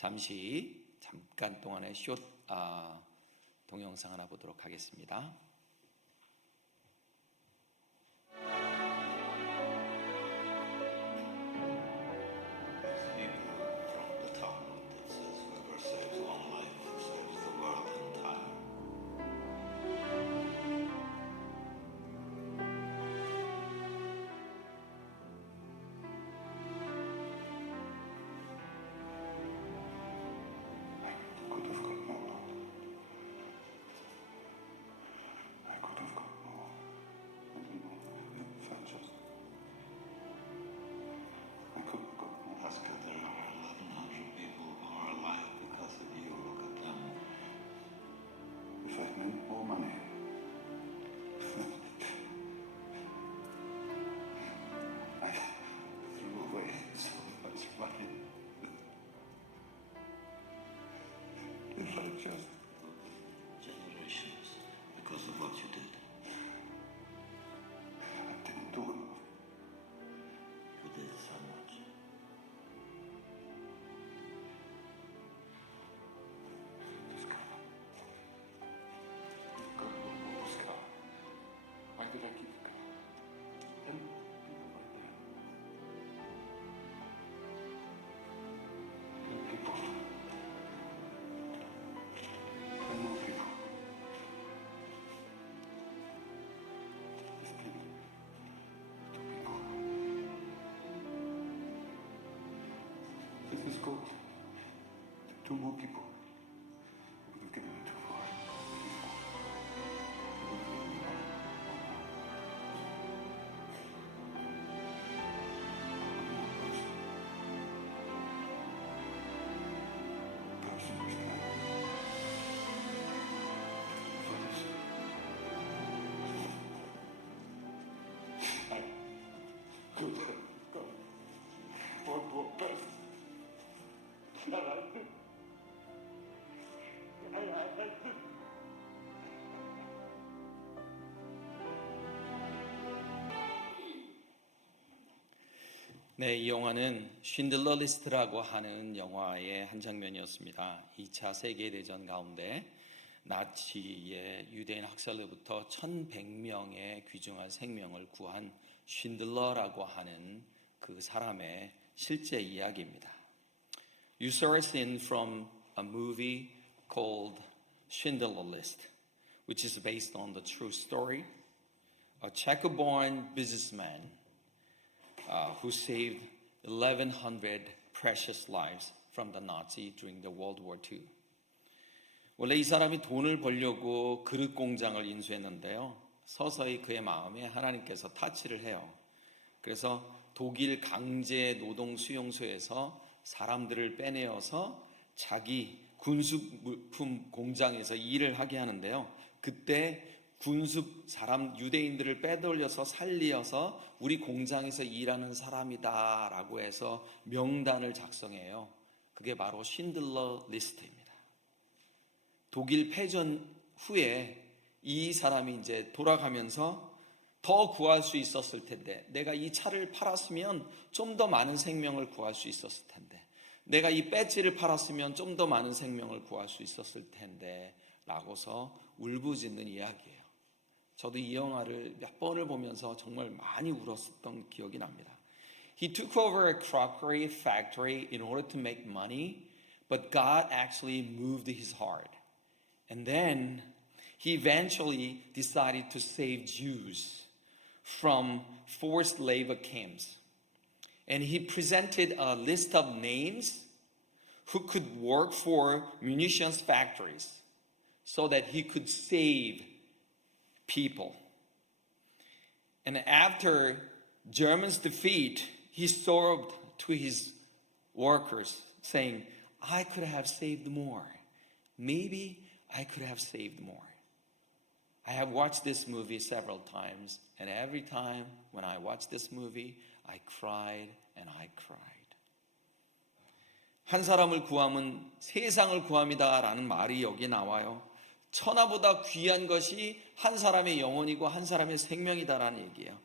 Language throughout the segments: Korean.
잠깐 동안의 동영상 하나 보도록 하겠습니다. More money. I threw away so much money. If I just generations because of what you did. I didn't do it. You did so much. Why did I keep the car? And right there. And people. And more people. These people. Two people. If this goes, two more people. We've given it too far. 네, 이 영화는 쉰들러 리스트라고 하는 영화의 한 장면이었습니다. 2차 세계대전 가운데 나치의 유대인 학살로부터 1100명의 귀중한 생명을 구한 쉰들러라고 하는 그 사람의 실제 이야기입니다. You saw a scene from a movie called Schindler List, which is based on the true story. A Czech-born businessman who saved 1,100 precious lives from the Nazi during the World War II. 원래 이 사람이 돈을 벌려고 그릇 공장을 인수했는데요. 서서히 그의 마음에 하나님께서 타치를 해요. 그래서 독일 강제 노동 수용소에서 사람들을 빼내어서 자기 군수품 공장에서 일을 하게 하는데요. 그때 군수 사람 유대인들을 빼돌려서 살리어서 우리 공장에서 일하는 사람이다라고 해서 명단을 작성해요. 그게 바로 쉰들러 리스트입니다. 독일 패전 후에 이 사람이 이제 돌아가면서 더 구할 수 있었을 텐데, 내가 이 차를 팔았으면 좀 더 많은 생명을 구할 수 있었을 텐데, 내가 이 배지를 팔았으면 좀 더 많은 생명을 구할 수 있었을 텐데 라고서 울부짖는 이야기예요. 저도 이 영화를 몇 번을 보면서 정말 많이 울었었던 기억이 납니다. He took over a crockery factory in order to make money, but God actually moved his heart. And then he eventually decided to save Jews from forced labor camps. And he presented a list of names who could work for munitions factories so that he could save people. And after Germans' defeat, he sobbed to his workers, saying, I could have saved more. Maybe I could have saved more. I have watched this movie several times, and every time when I watch this movie, I cried and I cried. 한 사람을 구함은 세상을 구함이다라는 말이 여기 나와요. 천하보다 귀한 것이 한 사람의 영혼이고 한 사람의 생명이다라는 얘기예요.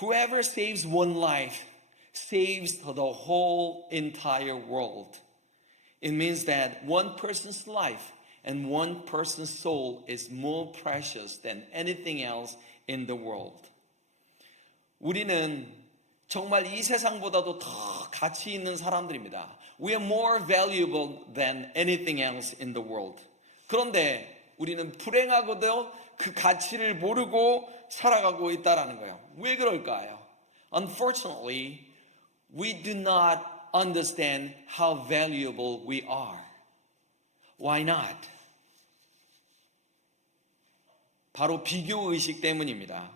Whoever saves one life saves the whole entire world. It means that one person's life and one person's soul is more precious than anything else in the world. 우리는 정말 이 세상보다도 더 가치 있는 사람들입니다. We are more valuable than anything else in the world. 그런데 우리는 불행하고도 그 가치를 모르고 살아가고 있다라는 거예요. 왜 그럴까요? Unfortunately, we do not understand how valuable we are. Why not? 바로 비교 의식 때문입니다.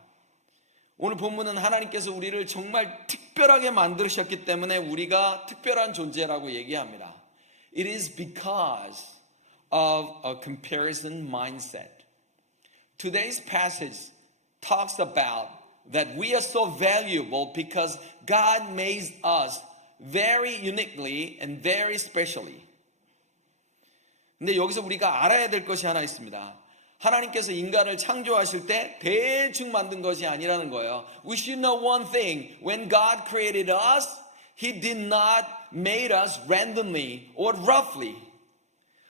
오늘 본문은 하나님께서 우리를 정말 특별하게 만드셨기 때문에 우리가 특별한 존재라고 얘기합니다. It is because of a comparison mindset. Today's passage talks about that we are so valuable because God made us very uniquely and very specially. 근데 여기서 우리가 알아야 될 것이 하나 있습니다. 하나님께서 인간을 창조하실 때 대충 만든 것이 아니라는 거예요. We should know one thing. When God created us, He did not make us randomly or roughly.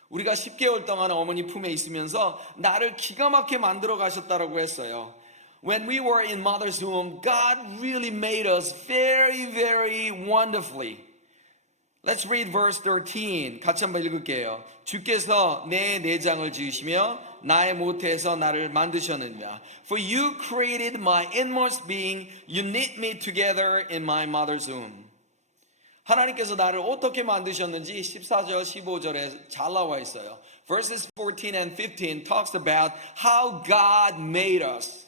우리가 10개월 동안 어머니 품에 있으면서 나를 기가 막히게 만들어 가셨다라고 했어요. When we were in mother's womb, God really made us very, very wonderfully. Let's read verse 13. 같이 한번 읽을게요. 주께서 내 내장을 지으시며 나의 모태에서 나를 만드셨느니라. For you created my inmost being. You knit me together in my mother's womb. 하나님께서 나를 어떻게 만드셨는지 14절, 15절에 잘 나와 있어요. Verses 14 and 15 talks about how God made us.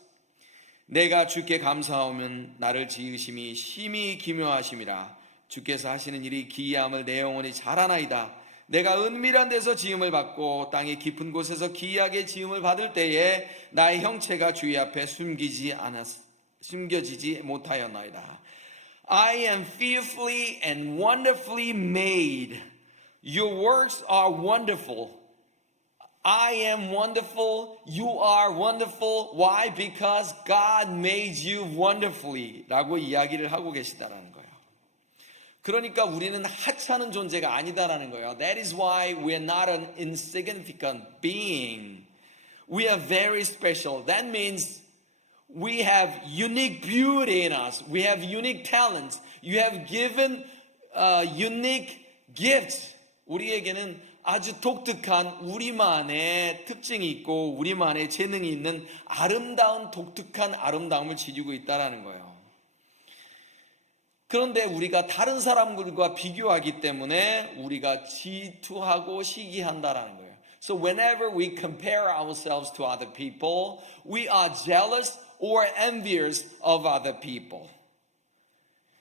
내가 주께 감사하면 나를 지으심이 심히 기묘하심이라. 주께서 하시는 일이 기이함을 내 영혼이 잘 아나이다. 내가 은밀한 데서 지음을 받고 땅의 깊은 곳에서 기이하게 지음을 받을 때에 나의 형체가 주의 앞에 숨겨지지 못하였나이다. I am fearfully and wonderfully made. Your works are wonderful. I am wonderful. You are wonderful. Why? Because God made you wonderfully. 라고 이야기를 하고 계시다라는 거예요. 그러니까 우리는 하찮은 존재가 아니다라는 거예요. That is why we are not an insignificant being. We are very special. That means we have unique beauty in us. We have unique talents. You have given unique gifts. 우리에게는 아주 독특한 우리만의 특징이 있고 우리만의 재능이 있는 아름다운 독특한 아름다움을 지니고 있다라는 거예요. 그런데 우리가 다른 사람들과 비교하기 때문에 우리가 질투하고 시기한다라는 거예요. So whenever we compare ourselves to other people, we are jealous or envious of other people.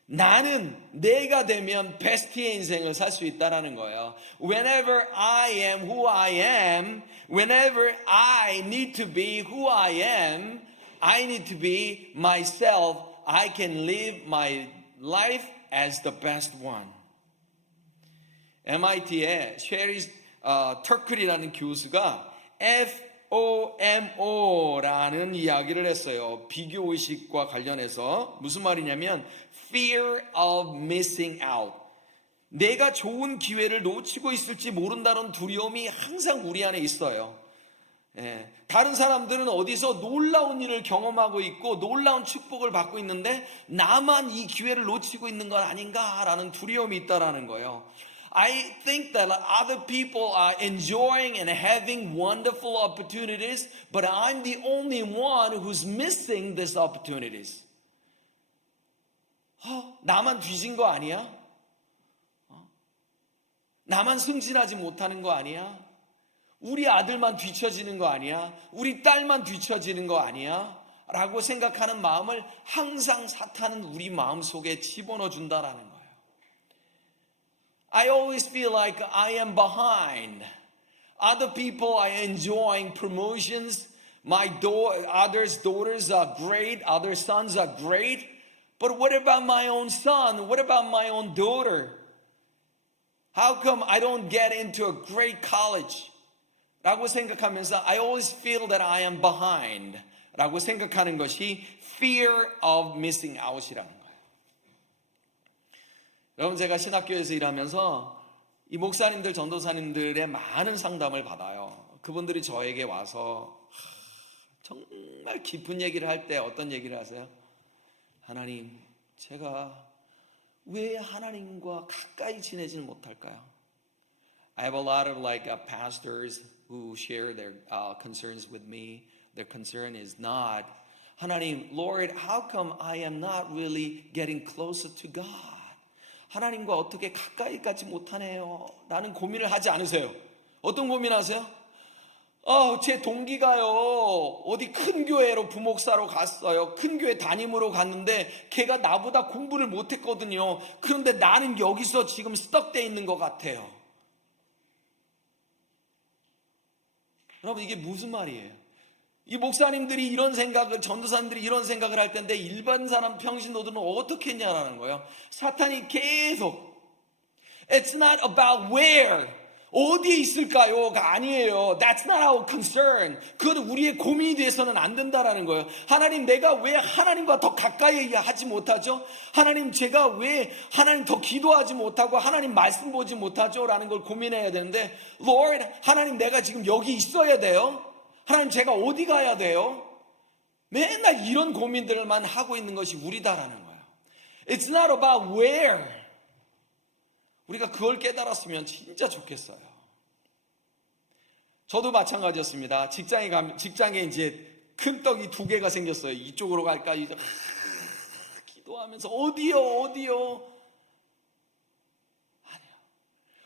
나는 내가 되면 베스트의 인생을 살 수 있다라는 거예요. Whenever I am who I am, whenever I need to be who I am, I need to be myself. I can live my life as the best one. MIT의 셰리 터클이라는 교수가 FOMO라는 이야기를 했어요. 비교의식과 관련해서 무슨 말이냐면 Fear of missing out. 내가 좋은 기회를 놓치고 있을지 모른다는 두려움이 항상 우리 안에 있어요. 다른 사람들은 어디서 놀라운 일을 경험하고 있고 놀라운 축복을 받고 있는데 나만 이 기회를 놓치고 있는 건 아닌가라는 두려움이 있다라는 거예요. I think that other people are enjoying and having wonderful opportunities, but I'm the only one who's missing these opportunities. 나만 뒤진 거 아니야? 나만 승진하지 못하는 거 아니야? 우리 아들만 뒤처지는 거 아니야? 우리 딸만 뒤처지는 거 아니야? 라고 생각하는 마음을 항상 사탄은 우리 마음속에 집어넣어 준다라는 거예요. I always feel like I am behind. Other people are enjoying promotions. Others' daughters are great. Other sons are great. But what about my own son? What about my own daughter? How come I don't get into a great college? 라고 생각하면서 I always feel that I am behind 라고 생각하는 것이 fear of missing out이라는 거예요. 여러분 제가 신학교에서 일하면서 이 목사님들, 전도사님들의 많은 상담을 받아요. 그분들이 저에게 와서 정말 깊은 얘기를 할 때 어떤 얘기를 하세요? 하나님, 제가 왜 하나님과 가까이 지내지는 못할까요? I have a lot of pastors who share their concerns with me. Their concern is not, 하나님, Lord, how come I am not really getting closer to God? 하나님과 어떻게 가까이 가지 못하네요. 라는 고민을 하지 않으세요. 어떤 고민하세요? 제 동기가요, 어디 큰 교회로 부목사로 갔어요. 큰 교회 담임으로 갔는데 걔가 나보다 공부를 못했거든요. 그런데 나는 여기서 지금 스떡돼 있는 것 같아요. 여러분, 이게 무슨 말이에요? 이 목사님들이 이런 생각을, 전도사님들이 이런 생각을 할 텐데 일반 사람 평신도들은 어떻게 했냐라는 거예요. 사탄이 계속 It's not about where, 어디에 있을까요가 아니에요. That's not our concern. 그건 우리의 고민이 돼서는 안 된다라는 거예요. 하나님, 내가 왜 하나님과 더 가까이 하지 못하죠? 하나님, 제가 왜 하나님 더 기도하지 못하고 하나님 말씀 보지 못하죠? 라는 걸 고민해야 되는데, Lord, 하나님, 내가 지금 여기 있어야 돼요? 하나님, 제가 어디 가야 돼요? 맨날 이런 고민들만 하고 있는 것이 우리다라는 거예요. It's not about where. 우리가 그걸 깨달았으면 진짜 좋겠어요. 저도 마찬가지였습니다. 직장에 이제 큰 떡이 2개가 생겼어요. 이쪽으로 갈까? 기도하면서 어디요? 아니요.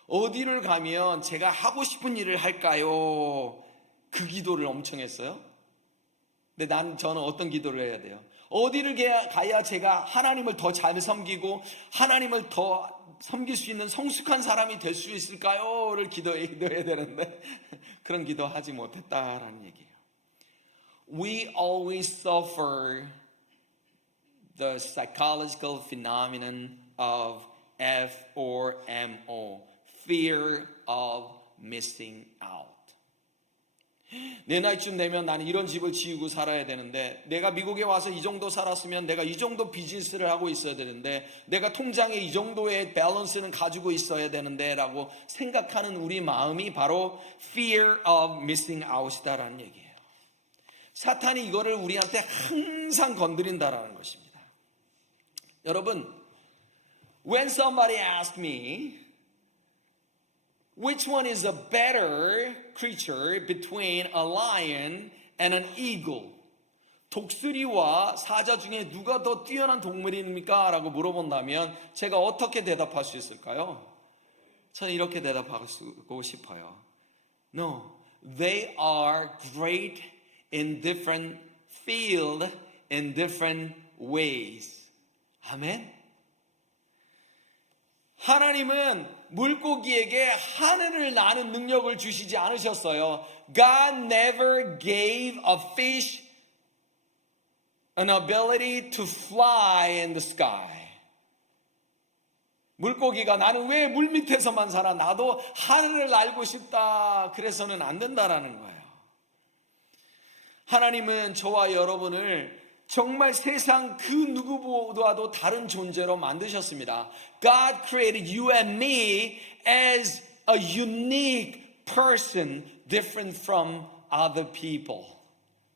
어디를 가면 제가 하고 싶은 일을 할까요? 그 기도를 엄청 했어요. 근데 저는 어떤 기도를 해야 돼요? 어디를 가야 제가 하나님을 더 잘 섬기고 하나님을 더 섬길 수 있는 성숙한 사람이 될 수 있을까요?를 기도해야 되는데 그런 기도하지 못했다라는 얘기예요. We always suffer the psychological phenomenon of FOMO, fear of missing out. 내 나이쯤 되면 나는 이런 집을 지으고 살아야 되는데, 내가 미국에 와서 이 정도 살았으면 내가 이 정도 비즈니스를 하고 있어야 되는데, 내가 통장에 이 정도의 밸런스는 가지고 있어야 되는데 라고 생각하는 우리 마음이 바로 fear of missing out이다라는 얘기예요. 사탄이 이거를 우리한테 항상 건드린다라는 것입니다. 여러분, when somebody asks me which one is a better creature between a lion and an eagle? 독수리와 사자 중에 누가 더 뛰어난 동물입니까? 라고 물어본다면 제가 어떻게 대답할 수 있을까요? 저는 이렇게 대답하고 싶어요. No, they are great in different field, in different ways. 아멘. 하나님은 물고기에게 하늘을 나는 능력을 주시지 않으셨어요. God never gave a fish an ability to fly in the sky. 물고기가 나는 왜 물 밑에서만 살아? 나도 하늘을 날고 싶다. 그래서는 안 된다라는 거예요. 하나님은 저와 여러분을 정말 세상 그 누구보다도 다른 존재로 만드셨습니다. God created you and me as a unique person, different from other people.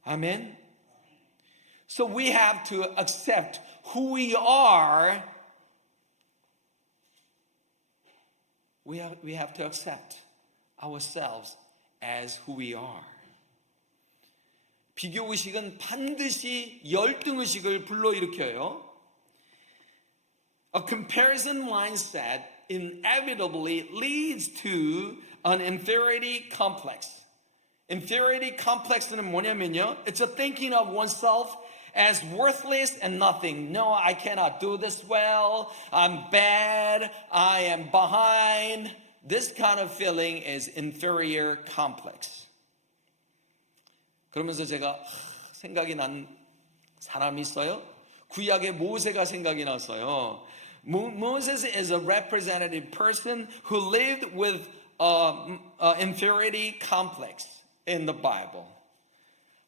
Amen. So we have to accept who we are. We have to accept ourselves as who we are. 비교의식은 반드시 열등의식을 불러일으켜요. A comparison mindset inevitably leads to an inferiority complex. Inferiority complex는 뭐냐면요. It's a thinking of oneself as worthless and nothing. No, I cannot do this well. I'm bad. I am behind. This kind of feeling is inferior complex. 그러면서 제가 생각이 난 사람이 있어요. 구약의 모세가 생각이 났어요. Moses is a representative person who lived with inferiority complex in the Bible.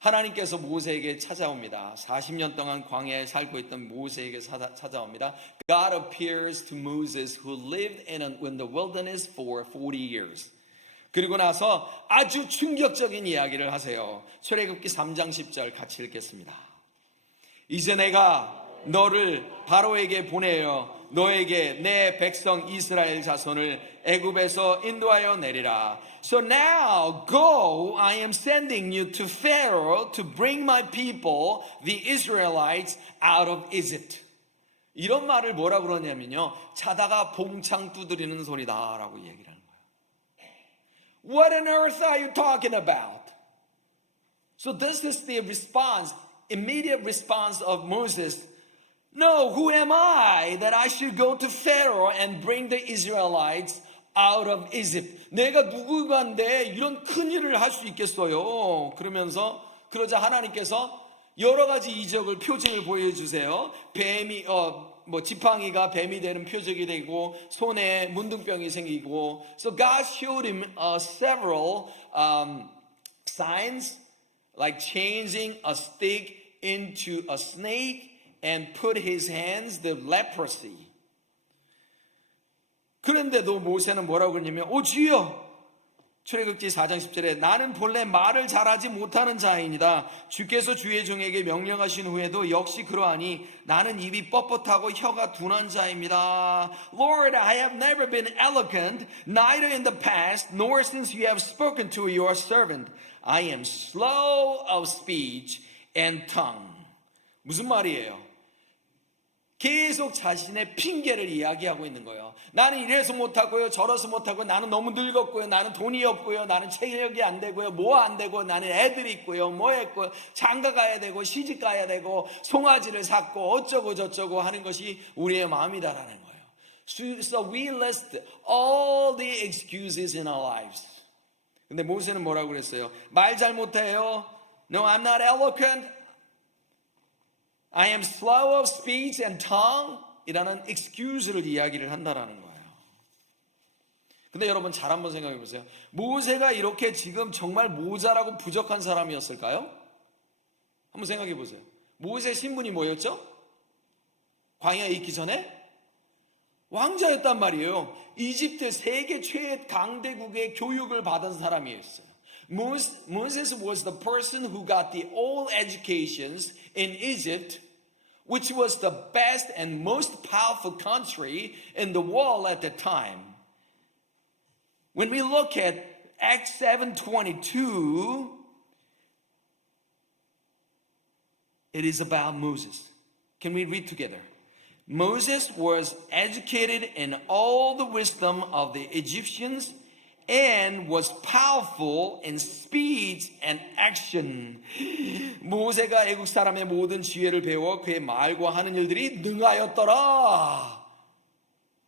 하나님께서 모세에게 찾아옵니다. 40년 동안 광야에 살고 있던 모세에게 찾아옵니다. God appears to Moses who lived in the wilderness for 40 years. 그리고 나서 아주 충격적인 이야기를 하세요. 출애굽기 3장 10절 같이 읽겠습니다. 이제 내가 너를 바로에게 보내어 너에게 내 백성 이스라엘 자손을 애굽에서 인도하여 내리라. So now go, I am sending you to Pharaoh to bring my people, the Israelites, out of Egypt. 이런 말을 뭐라 그러냐면요, 자다가 봉창 두드리는 소리다라고 얘기를 하는 거예요. What on earth are you talking about? So this is the response, immediate response of Moses. No, who am I that I should go to Pharaoh and bring the Israelites out of Egypt? 내가 누구간데 이런 큰 일을 할 수 있겠어요? 그러자 하나님께서 여러 가지 이적을 표징을 보여주세요. 뱀이 지팡이가 뱀이 되는 표적이 되고 손에 문둥병이 생기고. So God showed him several signs, like changing a stick into a snake. And put his hands the leprosy. 그런데도 모세는 뭐라고 그러냐면 주여, 출애굽기 4장 10절에 나는 본래 말을 잘하지 못하는 자이니다. 주께서 주의 종에게 명령하신 후에도 역시 그러하니 나는 입이 뻣뻣하고 혀가 둔한 자입니다. Lord, I have never been eloquent, neither in the past nor since you have spoken to your servant. I am slow of speech and tongue. 무슨 말이에요? 계속 자신의 핑계를 이야기하고 있는 거예요. 나는 이래서 못하고요, 저래서 못하고요, 나는 너무 늙었고요, 나는 돈이 없고요, 나는 체력이 안 되고요, 뭐 안 되고, 나는 애들이 있고요, 뭐 했고요, 장가 가야 되고, 시집 가야 되고, 송아지를 샀고, 어쩌고 저쩌고 하는 것이 우리의 마음이다라는 거예요. So we list all the excuses in our lives. 근데 모세는 뭐라고 그랬어요? 말 잘 못해요. No, I'm not eloquent. I am slow of speech and tongue 이라는 excuse를 이야기를 한다라는 거예요. 근데 여러분 잘 한번 생각해 보세요. 모세가 이렇게 지금 정말 모자라고 부족한 사람이었을까요? 한번 생각해 보세요. 모세 신분이 뭐였죠? 광야에 있기 전에 왕자였단 말이에요. 이집트 세계 최애 강대국의 교육을 받은 사람이었어요. Moses was the person who got the all educations in Egypt, which was the best and most powerful country in the world at the time. When we look at Acts 7:22, it is about Moses. Can we read together? Moses was educated in all the wisdom of the Egyptians and was powerful in speech and action. 모세가 애국 사람의 모든 지혜를 배워 그의 말과 하는 일들이 능하였더라.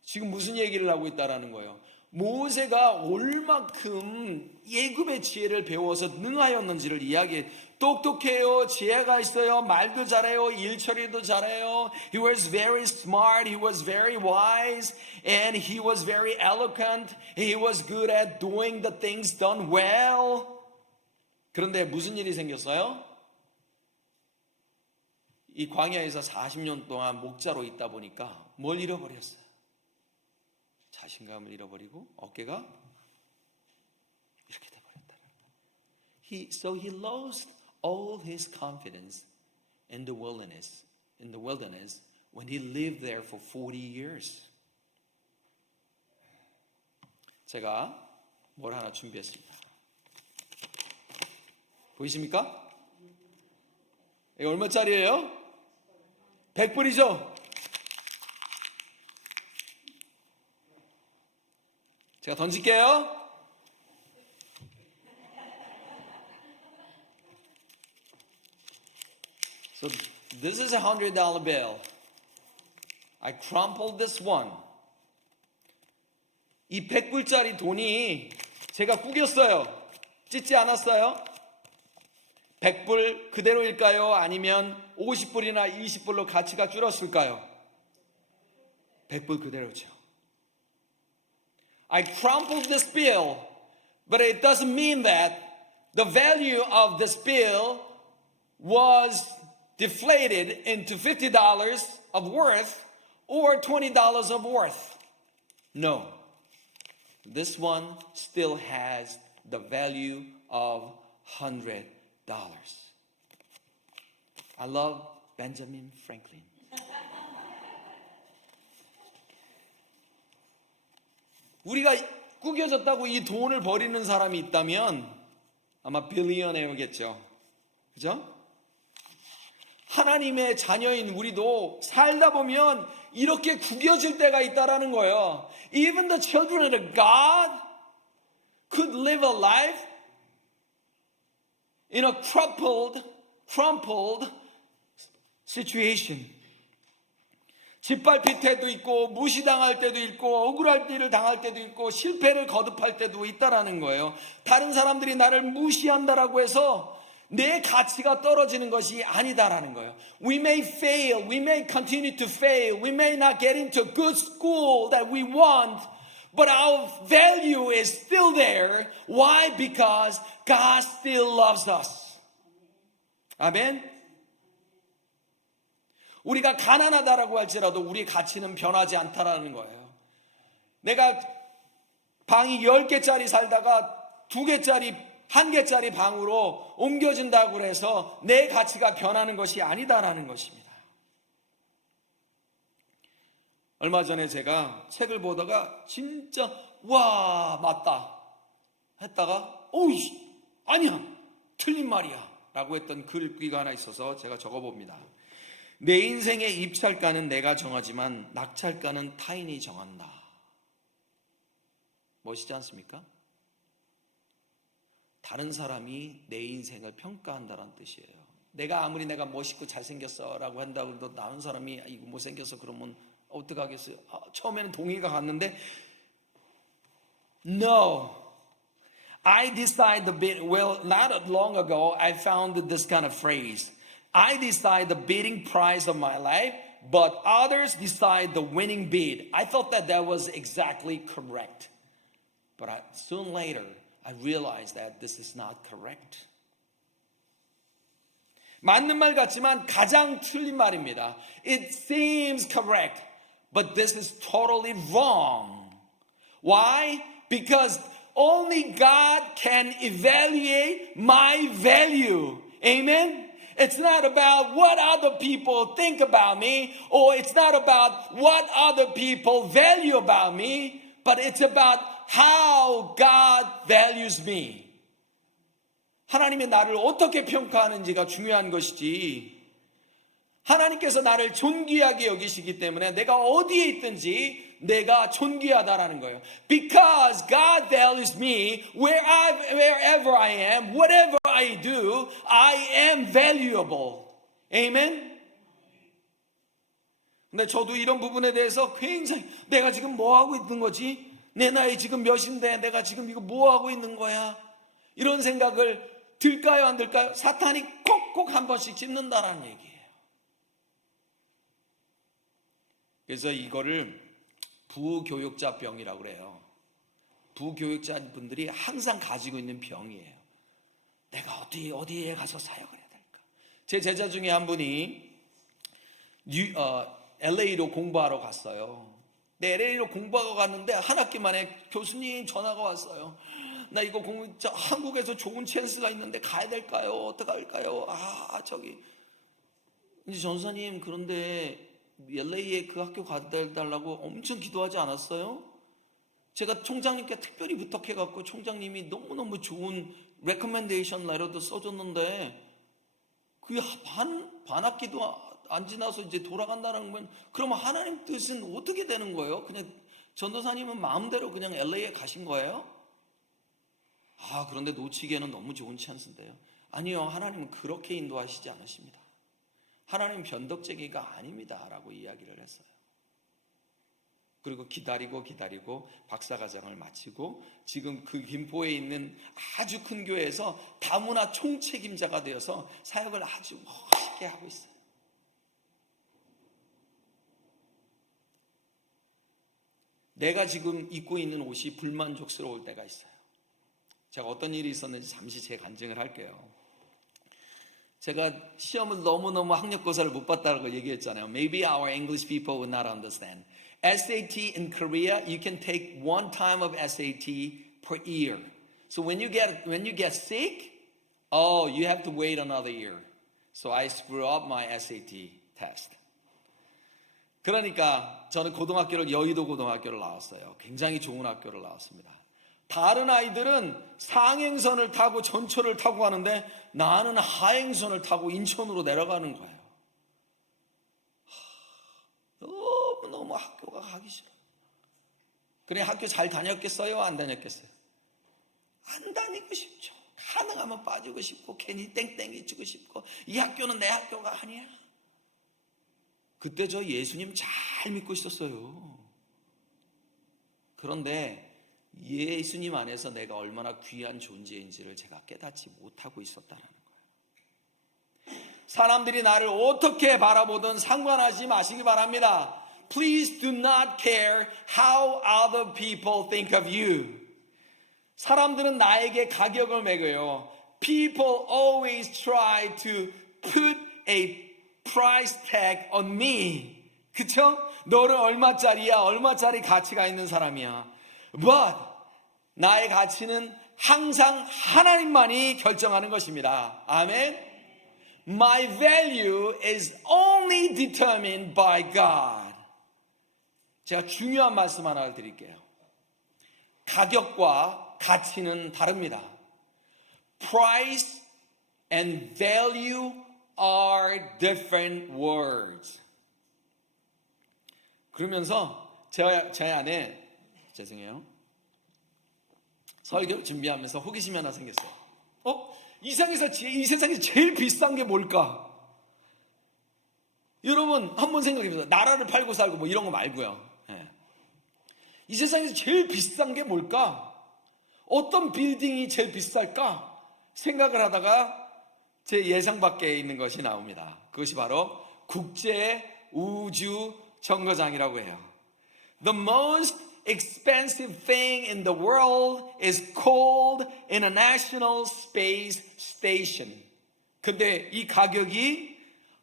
지금 무슨 얘기를 하고 있다라는 거예요? 모세가 얼마큼 애굽의 지혜를 배워서 능하였는지를 이야기해. 똑똑해요, 지혜가 있어요, 말도 잘해요, 일 처리도 잘해요. He was very smart, he was very wise, and he was very eloquent. He was good at doing the things done well. 그런데 무슨 일이 생겼어요? 이 광야에서 40년 동안 목자로 있다 보니까 뭘 잃어버렸어요? 자신감을 잃어버리고 어깨가 이렇게 돼버렸다. So he lost all his confidence in the wilderness when he lived there for 40 years. 제가 뭘 하나 준비했습니다. 보이십니까? 이거 얼마짜리예요? 100불이죠? 제가 던질게요. So this is a $100 bill. I crumpled this one. 이 100불짜리 돈이 제가 구겼어요. 찢지 않았어요. 100불 그대로일까요? 아니면 50불이나 20불로 가치가 줄었을까요? 100불 그대로죠. I crumpled this bill, but it doesn't mean that the value of this bill was deflated into $50 of worth or $20 of worth. No. This one still has the value of $100. I love Benjamin Franklin. 우리가 구겨졌다고 이 돈을 버리는 사람이 있다면 아마 빌리어네어겠죠. 그죠? 하나님의 자녀인 우리도 살다 보면 이렇게 구겨질 때가 있다라는 거예요. Even the children of God could live a life in a crumpled situation. 짓밟힐 때도 있고 무시당할 때도 있고 억울할 일을 당할 때도 있고 실패를 거듭할 때도 있다라는 거예요. 다른 사람들이 나를 무시한다라고 해서 내 가치가 떨어지는 것이 아니다라는 거예요. We may fail, we may continue to fail, we may not get into a good school that we want, but our value is still there. Why? Because God still loves us. 아멘. 우리가 가난하다라고 할지라도 우리의 가치는 변하지 않다라는 거예요. 내가 방이 10개짜리 살다가 2개짜리, 1개짜리 방으로 옮겨진다고 해서 내 가치가 변하는 것이 아니다라는 것입니다. 얼마 전에 제가 책을 보다가 진짜 와 맞다 했다가 오이 아니야 틀린 말이야 라고 했던 글귀가 하나 있어서 제가 적어봅니다. 내 인생의 입찰가는 내가 정하지만 낙찰가는 타인이 정한다. 멋있지 않습니까? 다른 사람이 내 인생을 평가한다는 뜻이에요. 내가 아무리 내가 멋있고 잘생겼어 라고 한다고 해도 다른 사람이 이거 못생겼어 그러면 어떡하겠어요? 처음에는 동의가 갔는데 No. I decide the bid. Well, not long ago I found this kind of phrase. I decide the bidding price of my life, but others decide the winning bid. I thought that was exactly correct. But soon later, I realized that this is not correct. 맞는 말 같지만 가장 틀린 말입니다. It seems correct, but this is totally wrong. Why? Because only God can evaluate my value. Amen? It's not about what other people think about me, or it's not about what other people value about me, but it's about how God values me. 하나님이 나를 어떻게 평가하는지가 중요한 것이지, 하나님께서 나를 존귀하게 여기시기 때문에 내가 어디에 있든지 내가 존귀하다라는 거예요. Because God values me wherever I am, whatever I do, I am valuable. Amen? 근데 저도 이런 부분에 대해서 굉장히 내가 지금 뭐 하고 있는 거지? 내 나이 지금 몇인데 내가 지금 이거 뭐 하고 있는 거야? 이런 생각을 들까요 안 들까요? 사탄이 콕콕 한 번씩 찝는다라는 얘기예요. 그래서 이거를 부교육자병이라고 그래요. 부교육자분들이 항상 가지고 있는 병이에요. 내가 어디에 가서 사역을 해야 될까? 제 제자 중에 한 분이 LA로 공부하러 갔어요. LA로 공부하러 갔는데 한 학기 만에 교수님 전화가 왔어요. 나 이거 한국에서 좋은 찬스가 있는데 가야 될까요? 어떡할까요? 이제 전사님 그런데 LA에 그 학교 가달라고 엄청 기도하지 않았어요? 제가 총장님께 특별히 부탁해갖고 총장님이 너무너무 좋은 레코멘데이션 레터도 써줬는데 그 반 학기도 안 지나서 이제 돌아간다는 건 그러면 하나님 뜻은 어떻게 되는 거예요? 그냥 전도사님은 마음대로 그냥 LA에 가신 거예요? 그런데 놓치기에는 너무 좋은 찬스인데요. 아니요, 하나님은 그렇게 인도하시지 않으십니다. 하나님 변덕쟁이가 아닙니다 라고 이야기를 했어요. 그리고 기다리고 박사과정을 마치고 지금 그 김포에 있는 아주 큰 교회에서 다문화 총책임자가 되어서 사역을 아주 멋있게 하고 있어요. 내가 지금 입고 있는 옷이 불만족스러울 때가 있어요. 제가 어떤 일이 있었는지 잠시 제 간증을 할게요. 제가 시험을 너무너무 학력고사를 못 봤다고 얘기했잖아요. Maybe our English people would not understand. SAT in Korea, you can take one time of SAT per year. So when you get sick, oh, you have to wait another year. So I screw up my SAT test. 그러니까 저는 고등학교를 여의도 고등학교를 나왔어요. 굉장히 좋은 학교를 나왔습니다. 다른 아이들은 상행선을 타고 전철을 타고 가는데 나는 하행선을 타고 인천으로 내려가는 거예요. 너무 학교가 가기 싫어. 그래 학교 잘 다녔겠어요? 안 다녔겠어요? 안 다니고 싶죠. 가능하면 빠지고 싶고 괜히 땡땡이 치고 싶고 이 학교는 내 학교가 아니야. 그때 저 예수님 잘 믿고 있었어요. 그런데 예수님 안에서 내가 얼마나 귀한 존재인지를 제가 깨닫지 못하고 있었다는 거예요. 사람들이 나를 어떻게 바라보든 상관하지 마시기 바랍니다. Please do not care how other people think of you. 사람들은 나에게 가격을 매겨요. People always try to put a price tag on me. 그쵸? 너는 얼마짜리야? 얼마짜리 가치가 있는 사람이야. But 나의 가치는 항상 하나님만이 결정하는 것입니다. 아멘. My value is only determined by God. 제가 중요한 말씀 하나 드릴게요. 가격과 가치는 다릅니다. Price and value are different words. 그러면서 제 안에 죄송해요. 설교 준비하면서 호기심이 하나 생겼어요. 이 세상에서 제일 비싼 게 뭘까? 여러분 한번 생각해보세요. 나라를 팔고 살고 뭐 이런 거 말고요. 이 세상에서 제일 비싼 게 뭘까? 어떤 빌딩이 제일 비쌀까? 생각을 하다가 제 예상 밖에 있는 것이 나옵니다. 그것이 바로 국제 우주 정거장이라고 해요. The most expensive thing in the world is called International Space Station. 근데 이 가격이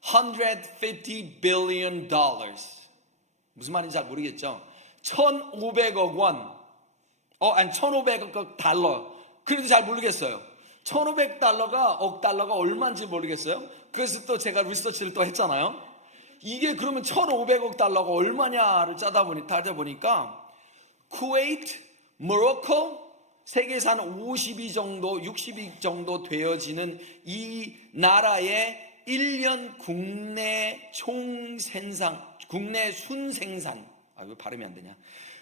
$150 billion. 무슨 말인지 잘 모르겠죠? 1,500억 원. 아니 1,500억 달러. 그래도 잘 모르겠어요. 1,500달러가 억 달러가 얼마인지 모르겠어요. 그래서 또 제가 리서치를 또 했잖아요. 이게 그러면 1,500억 달러가 얼마냐를 따져 보니까 쿠웨이트, 모로코, 세계에서 한 50위 정도, 60위 정도 되어지는 이 나라의 1년 국내 순생산, 왜 발음이 안 되냐?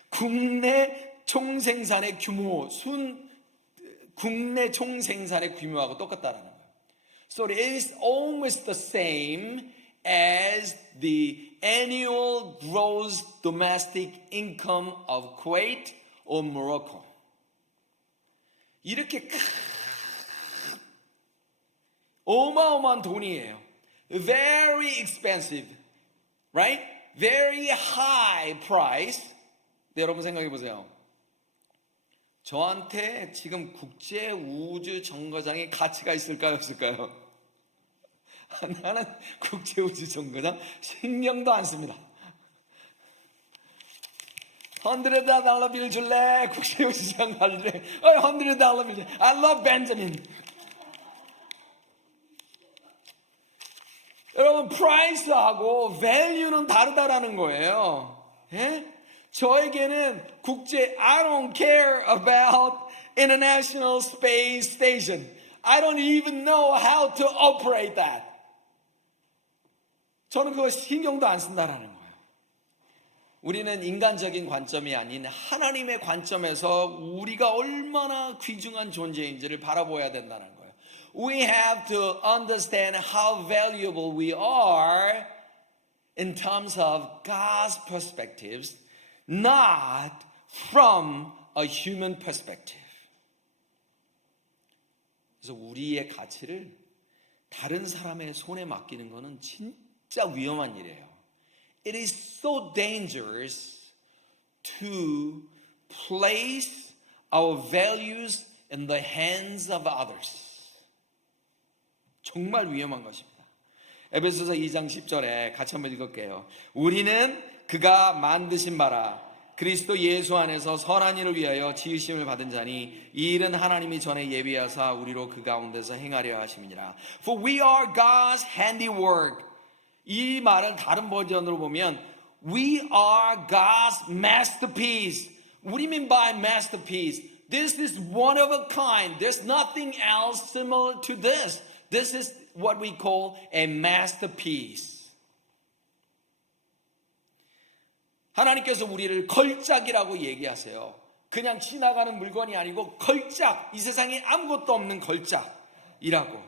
국내 총생산의 규모, 국내 총생산의 규모하고 똑같다라는 거예요. So it is almost the same as the annual gross domestic income of Kuwait or Morocco. 이렇게 어마어마한 돈이에요. Very expensive, right? Very high price. 네, 여러분 생각해 보세요. 저한테 지금 국제 우주 정거장에 가치가 있을까요, 없을까요? 나는 국제 우주 정거장 신경도 안 씁니다. $100 빌 줄래? 국제 우주 정거장 갈래? $100 빌 줄래? I love Benjamin. 여러분, price하고 value는 다르다라는 거예요. 예? 저에게는 I don't care about International Space Station. I don't even know how to operate that. 저는 그거 신경도 안 쓴다라는 거예요. 우리는 인간적인 관점이 아닌 하나님의 관점에서 우리가 얼마나 귀중한 존재인지를 바라보아야 된다는 거예요. We have to understand how valuable we are in terms of God's perspectives, not from a human perspective. 그래서 우리의 가치를 다른 사람의 손에 맡기는 것은 진짜 위험한 일이에요. It is so dangerous to place our values in the hands of others. 정말 위험한 것입니다. 에베소서 2장 10절에 같이 한번 읽을게요. 우리는 그가 만드신 바라 그리스도 예수 안에서 선한 일을 위하여 지으심을 받은 자니 이 일은 하나님이 전에 예비하사 우리로 그 가운데서 행하려 하심이니라. For we are God's handiwork. 이 말은 다른 버전으로 보면 We are God's masterpiece. What do you mean by masterpiece? This is one of a kind. There's nothing else similar to this. This is what we call a masterpiece. 하나님께서 우리를 걸작이라고 얘기하세요. 그냥 지나가는 물건이 아니고 걸작, 이 세상에 아무것도 없는 걸작이라고.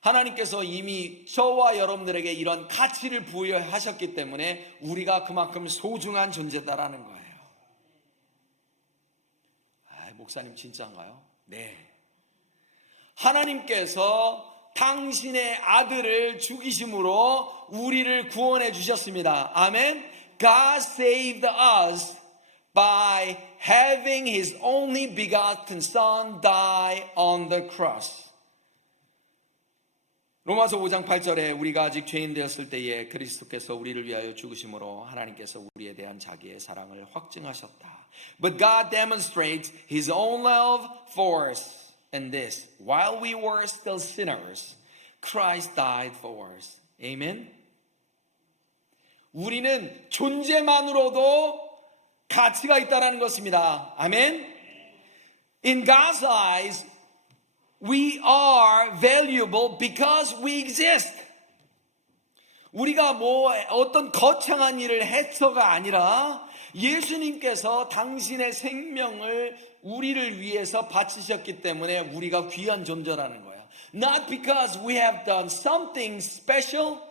하나님께서 이미 저와 여러분들에게 이런 가치를 부여하셨기 때문에 우리가 그만큼 소중한 존재다라는 거예요. 목사님 진짜인가요? 네. 하나님께서 당신의 아들을 죽이심으로 우리를 구원해 주셨습니다. 아멘. God saved us by having His only begotten Son die on the cross. 로마서 5장 8절에 우리가 아직 죄인 되었을 때에 그리스도께서 우리를 위하여 죽으심으로 하나님께서 우리에 대한 자기의 사랑을 확증하셨다. But God demonstrates His own love for us in this. While we were still sinners, Christ died for us. Amen. 우리는 존재만으로도 가치가 있다는 것입니다. 아멘. In God's eyes, we are valuable because we exist. 우리가 어떤 거창한 일을 해서가 아니라 예수님께서 당신의 생명을 우리를 위해서 바치셨기 때문에 우리가 귀한 존재라는 거예요. Not because we have done something special.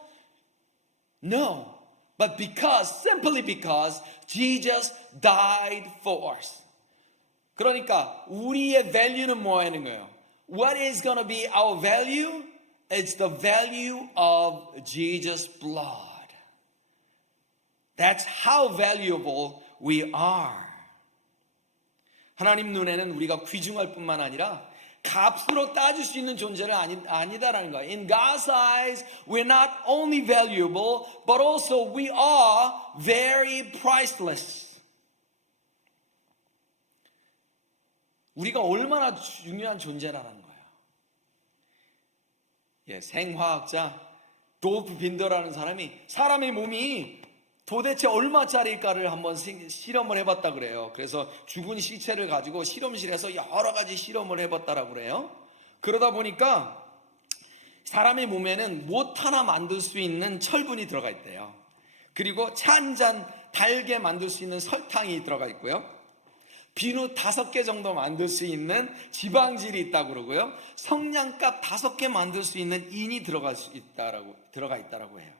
No. But simply because Jesus died for us. 그러니까 우리의 value는 뭐하는 거예요? What is going to be our value? It's the value of Jesus' blood. That's how valuable we are. 하나님 눈에는 우리가 귀중할 뿐만 아니라 값으로 따질 수 있는 존재는 아니다라는 거예요. In God's eyes, we're not only valuable, but also we are very priceless. 우리가 얼마나 중요한 존재라는 거예요. 예, 생화학자 도프 빈더라는 사람이 사람의 몸이 도대체 얼마짜리일까를 한번 실험을 해봤다 그래요. 그래서 죽은 시체를 가지고 실험실에서 여러 가지 실험을 해봤다라고 그래요. 그러다 보니까 사람의 몸에는 못 하나 만들 수 있는 철분이 들어가 있대요. 그리고 차 한 잔 달게 만들 수 있는 설탕이 들어가 있고요. 비누 5개 정도 만들 수 있는 지방질이 있다고 그러고요. 성냥갑 5개 만들 수 있는 인이 들어가 있다라고 해요.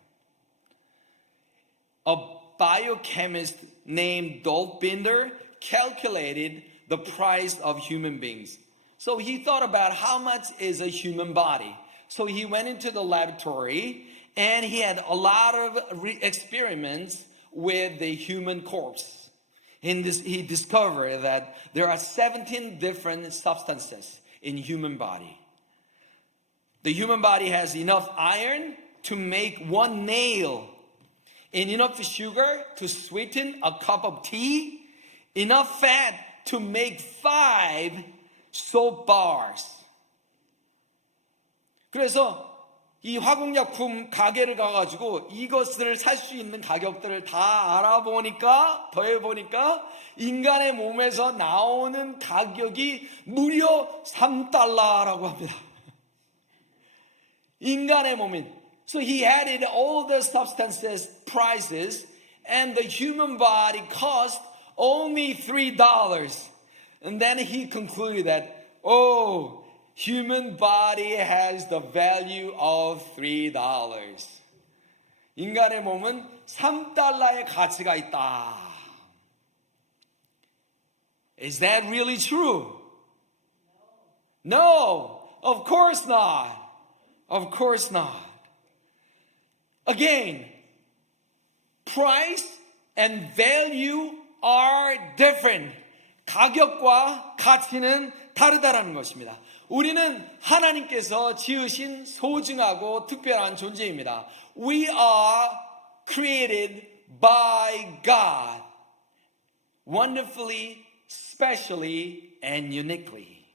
A biochemist named Dolph Binder calculated the price of human beings. So he thought about how much is a human body. So he went into the laboratory and he had a lot of experiments with the human corpse. He discovered that there are 17 different substances in human body. The human body has enough iron to make one nail, and enough sugar to sweeten a cup of tea, enough fat to make 5 soap bars. 그래서 이 화공약품 가게를 가가지고 이것을 살 수 있는 가격들을 다 알아보니까 더해보니까 인간의 몸에서 나오는 가격이 무려 $3라고 합니다. 인간의 몸인. So he added all the substances prices and the human body cost only $3. And then he concluded that, human body has the value of $3. 인간의 몸은 $3의 가치가 있다. Is that really true? No, of course not. Of course not. Again, price and value are different. 가격과 가치는 다르다라는 것입니다. 우리는 하나님께서 지으신 소중하고 특별한 존재입니다. We are created by God, wonderfully, specially, and uniquely.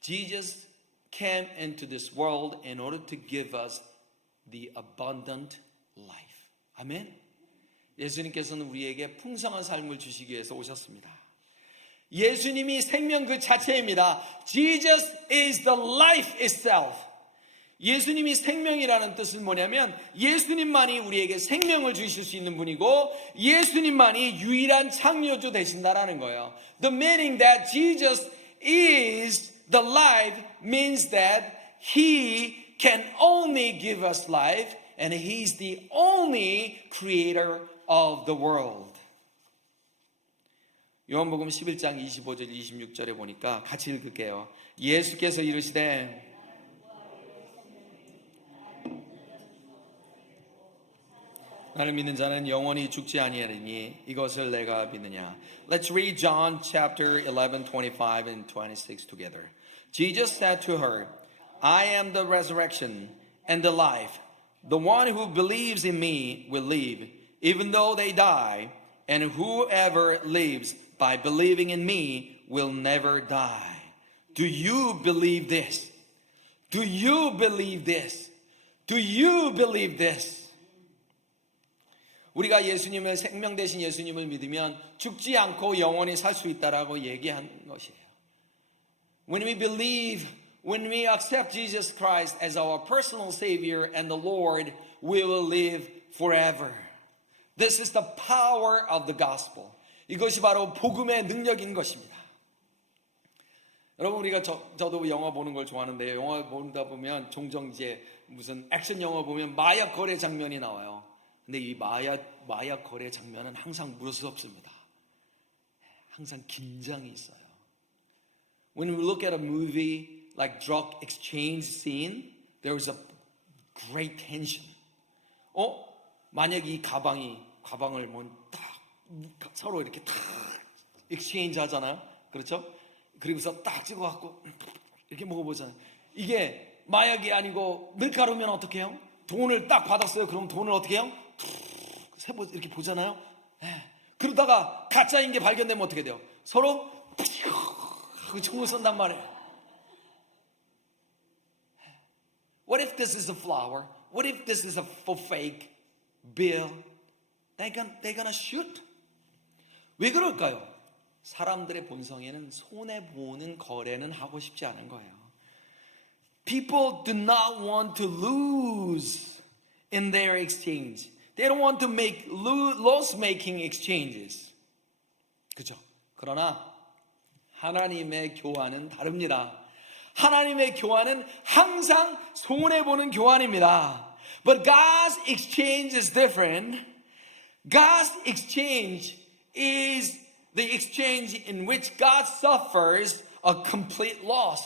Jesus came into this world in order to give us the abundant life. 아멘. 예수님께서는 우리에게 풍성한 삶을 주시기 위해서 오셨습니다. 예수님이 생명 그 자체입니다. Jesus is the life itself. 예수님이 생명이라는 뜻은 뭐냐면 예수님만이 우리에게 생명을 주실 수 있는 분이고 예수님만이 유일한 창조주 되신다라는 거예요. The meaning that Jesus is the life means that He can only give us life and He's the only creator of the world. 요한복음 11장 25절 26절에 보니까 같이 읽을게요. 예수께서 이르시되 나를 믿는 자는 영원히 죽지 아니하리니 이것을 내가 믿느냐. Let's read John chapter 11, 25 and 26 together. Jesus said to her, I am the resurrection and the life. The one who believes in me will live, even though they die, and whoever lives by believing in me will never die. Do you believe this? Do you believe this? Do you believe this? 우리가 예수님을 생명 대신 예수님을 믿으면 죽지 않고 영원히 살 수 있다라고 얘기한 것이에요. When we believe, when we accept Jesus Christ as our personal Savior and the Lord, we will live forever. This is the power of the gospel. 이것이 바로 복음의 능력인 것입니다. 여러분 우리가 저도 영화 보는 걸 좋아하는데요. 영화 보다 보면 종종 이제 무슨 액션 영화 보면 마약 거래 장면이 나와요. 근데 이 마약 거래 장면은 항상 무섭습니다. 항상 긴장이 있어요. When we look at a movie like drug exchange scene, there is a great tension. 만약 이 가방을 딱 서로 이렇게 딱 exchange 하잖아요. 그렇죠? 그리고서 딱 찍어갖고 이렇게 먹어보잖아요. 이게 마약이 아니고 밀가루면 어떻게 해요? 돈을 딱 받았어요. 그럼 돈을 어떻게 해요? 이렇게 보잖아요. 그러다가 가짜인 게 발견되면 어떻게 돼요? 서로 하고 총을 쏜단 말이에요. What if this is a flower? What if this is a fake bill? They're gonna shoot. 왜 그럴까요? 사람들의 본성에는 손해보는 거래는 하고 싶지 않은 거예요. People do not want to lose in their exchange. They don't want to make loss-making exchanges. 그죠? 그러나 하나님의 교환은 다릅니다. 하나님의 교환은 항상 손해보는 교환입니다. But God's exchange is different. God's exchange is the exchange in which God suffers a complete loss.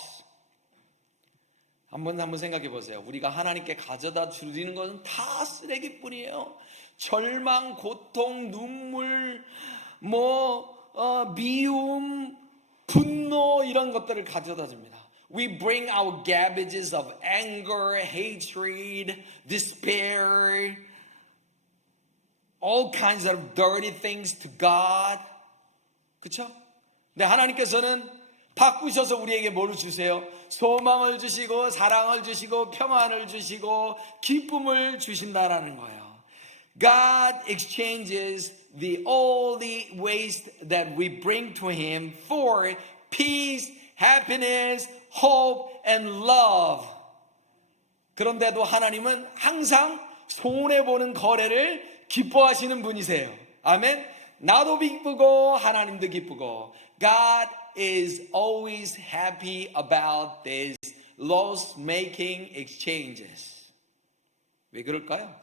한번 생각해 보세요. 우리가 하나님께 가져다 드리는 것은 다 쓰레기뿐이에요. 절망, 고통, 눈물, 미움, 분노 이런 것들을 가져다 줍니다. We bring our garbages of anger, hatred, despair, all kinds of dirty things to God. 그렇죠? 근데 하나님께서는 바꾸셔서 우리에게 뭐를 주세요? 소망을 주시고 사랑을 주시고 평안을 주시고 기쁨을 주신다라는 거예요. God exchanges all the waste that we bring to Him for peace, happiness, hope, and love. 그런데도 하나님은 항상 손해보는 거래를 기뻐하시는 분이세요. 아멘. 나도 기쁘고 하나님도 기쁘고. God is always happy about these loss-making exchanges. 왜 그럴까요?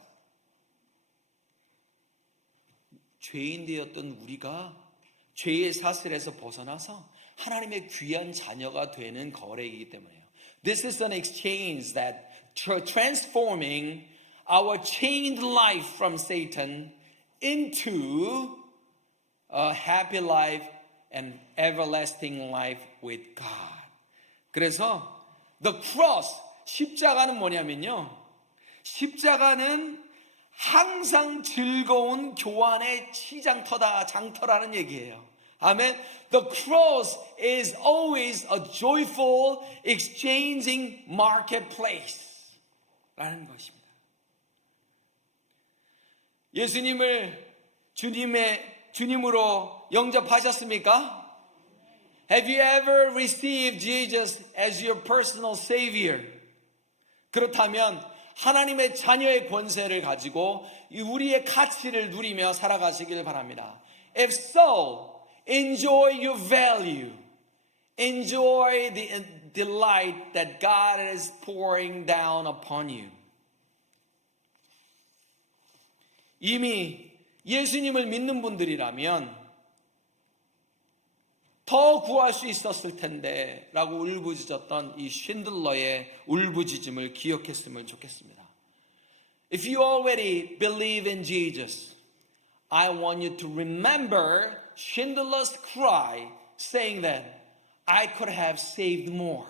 죄인 되었던 우리가 죄의 사슬에서 벗어나서 하나님의 귀한 자녀가 되는 거래이기 때문에요. This is an exchange that transforming our chained life from Satan into a happy life and everlasting life with God. 그래서 the cross, 십자가는 뭐냐면요. 십자가는 항상 즐거운 교환의 장터라는 얘기예요. 아멘. The cross is always a joyful exchanging marketplace 라는 것입니다. 예수님을 주님으로 영접하셨습니까? Have you ever received Jesus as your personal savior? 그렇다면 하나님의 자녀의 권세를 가지고 우리의 가치를 누리며 살아가시길 바랍니다. If so, enjoy your value. Enjoy the delight that God is pouring down upon you. 이미 예수님을 믿는 분들이라면 더 구할 수 있었을 텐데 라고 울부짖었던 이 쉰들러의 울부짖음을 기억했으면 좋겠습니다. If you already believe in Jesus, I want you to remember Schindler's cry saying that I could have saved more.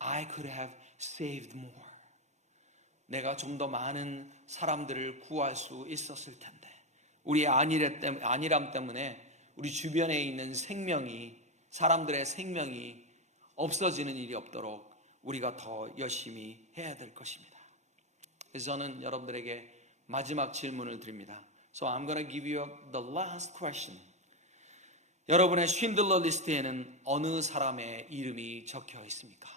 I could have saved more. 내가 좀 더 많은 사람들을 구할 수 있었을 텐데 우리의 안일함 때문에 우리 주변에 있는 사람들의 생명이 없어지는 일이 없도록 우리가 더 열심히 해야 될 것입니다. 그래서 저는 여러분들에게 마지막 질문을 드립니다. So I'm going to give you the last question. 여러분의 쉰들러 리스트에는 어느 사람의 이름이 적혀 있습니까?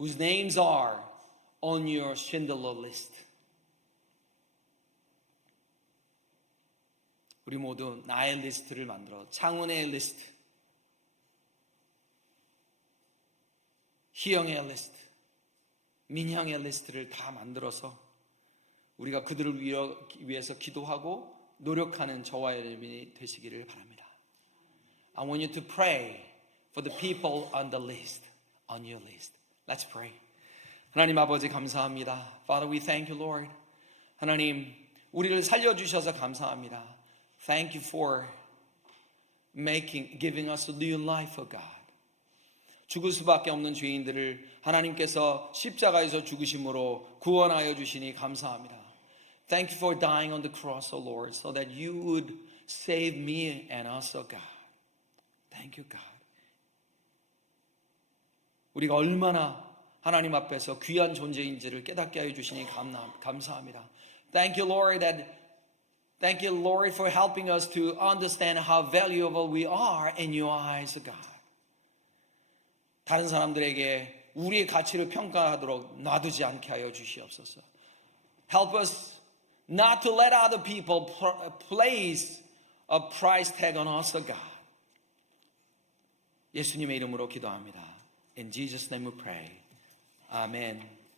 Whose names are on your Schindler list? 우리 모두 나의 리스트를 만들어 창훈의 리스트, 희영의 리스트, 민형의 리스트를 다 만들어서 우리가 그들을 위해서 기도하고 노력하는 저와 여러분이 되시기를 바랍니다. I want you to pray for the people on the list, on your list. Let's pray. 하나님 아버지 감사합니다. Father, we thank you, Lord. 하나님, 우리를 살려주셔서 감사합니다. Thank you for giving us a new life, oh God. 죽을 수밖에 없는 죄인들을 하나님께서 십자가에서 죽으심으로 구원하여 주시니 감사합니다. Thank you for dying on the cross, oh Lord, so that you would save me and us, oh God. Thank you, God. 우리가 얼마나 하나님 앞에서 귀한 존재인지를 깨닫게 하여 주시니 감사합니다. Thank you, Lord, for helping us to understand how valuable we are in your eyes, God. 다른 사람들에게 우리의 가치를 평가하도록 놔두지 않게 하여 주시옵소서. Help us not to let other people place a price tag on us, God. 예수님의 이름으로 기도합니다. In Jesus' name we pray. Amen.